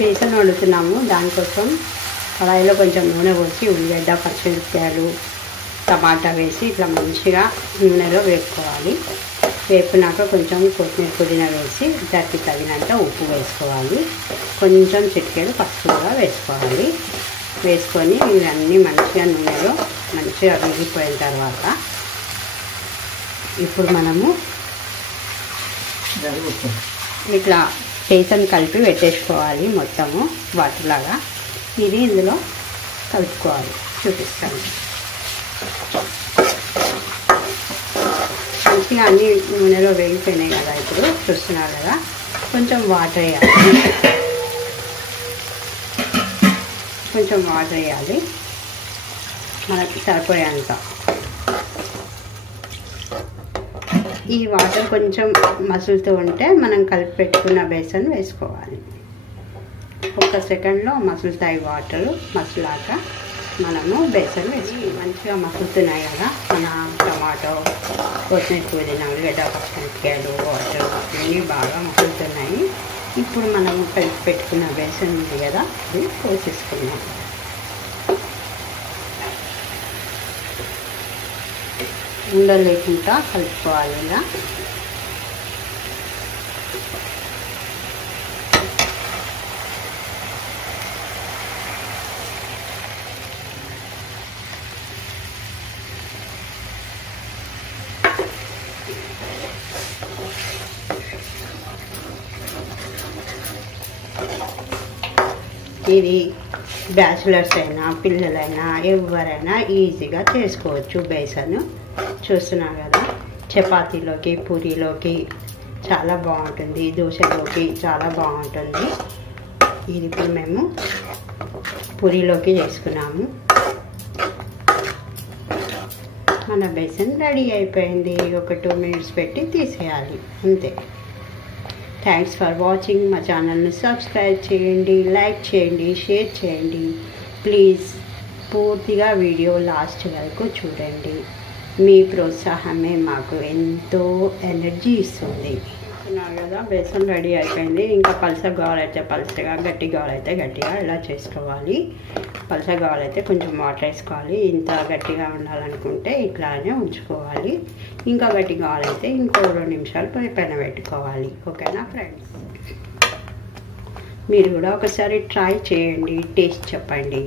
బేసన్ వండుతున్నాము. దానికోసం కడాయిలో కొంచెం నూనె పోసి ఉల్లిగడ్డ, పచ్చిమిరపకాయలు, టమాటా వేసి ఇట్లా మంచిగా నూనెలో వేపుకోవాలి. వేపునాక కొంచెం కొత్తిమీర, పుదీనా వేసి దానికి తగినంత ఉప్పు వేసుకోవాలి. కొంచెం చిటికెడు పసుపు కూడా వేసుకోవాలి. వేసుకొని ఇవన్నీ మంచిగా నూనెలో మంచిగా వేగిపోయిన తర్వాత ఇప్పుడు మనము ఇట్లా బేసన్ కలిపి పెట్టేసుకోవాలి. మొత్తము వాటిలాగా ఇది ఇందులో కలుపుకోవాలి. చూపిస్తాను. మంచిగా అన్ని నూనెలో వేగిపోయినాయి కదా. ఇప్పుడు చూస్తున్నారు కదా, కొంచెం వాటర్ వేయాలి. కొంచెం వాటర్ వేయాలి మనకి సరిపోయేంత. ఈ వాటర్ కొంచెం మసులుతూ ఉంటే మనం కలిపి పెట్టుకున్న బేసన్ వేసుకోవాలి. ఒక్క సెకండ్లో మసులుతాయి వాటరు. మసులాక మనము బేసన్ వేసి మంచిగా మసులుతున్నాయి కదా. మన టమాటో, కొత్తిమీర, పుదీనా, ఉల్లిగడ్డ, పచ్చిమిరపకాయలు, వాటర్ అన్నీ బాగా మసులుతున్నాయి. ఇప్పుడు మనము కలిపి పెట్టుకున్న బేసన్ ఉంది కదా, అది పోసేసుకున్నాం. ఉండలు లేకుండా కలుపుకోవాలి. ఇలా ఇది బ్యాచులర్స్ అయినా పిల్లలైనా ఎవరైనా ఈజీగా చేసుకోవచ్చు బేసన్. చూస్తున్నారు కదా, చపాతీలోకి, పూరీలోకి చాలా బాగుంటుంది. దోశలోకి చాలా బాగుంటుంది. ఇది ఇప్పుడు మేము పూరీలోకి చేసుకున్నాము. మన బేసన్ రెడీ అయిపోయింది. ఒక 2 minutes పెట్టి తీసేయాలి, అంతే. Thanks for watching. మా ఛానల్ని సబ్స్క్రైబ్ చేయండి, లైక్ చేయండి, షేర్ చేయండి. ప్లీజ్ పూర్తిగా వీడియో లాస్ట్ వరకు చూడండి. మీ ప్రోత్సాహమే మాకు ఎంతో ఎనర్జీ ఇస్తుంది. చూస్తున్నారు కదా, బేసన్ రెడీ అయిపోయింది. ఇంకా పలసగా కావాలైతే పలసగా, గట్టిగా కావాలైతే గట్టిగా ఇలా చేసుకోవాలి. పలసగా కావాలైతే కొంచెం వాటర్ వేసుకోవాలి. ఇంత గట్టిగా ఉండాలనుకుంటే ఇట్లానే ఉంచుకోవాలి. ఇంకా గట్టిగా కావాలైతే ఇంకో 2 నిమిషాలు పైన పెట్టుకోవాలి. ఓకేనా ఫ్రెండ్స్? మీరు కూడా ఒకసారి ట్రై చేయండి, టేస్ట్ చెప్పండి.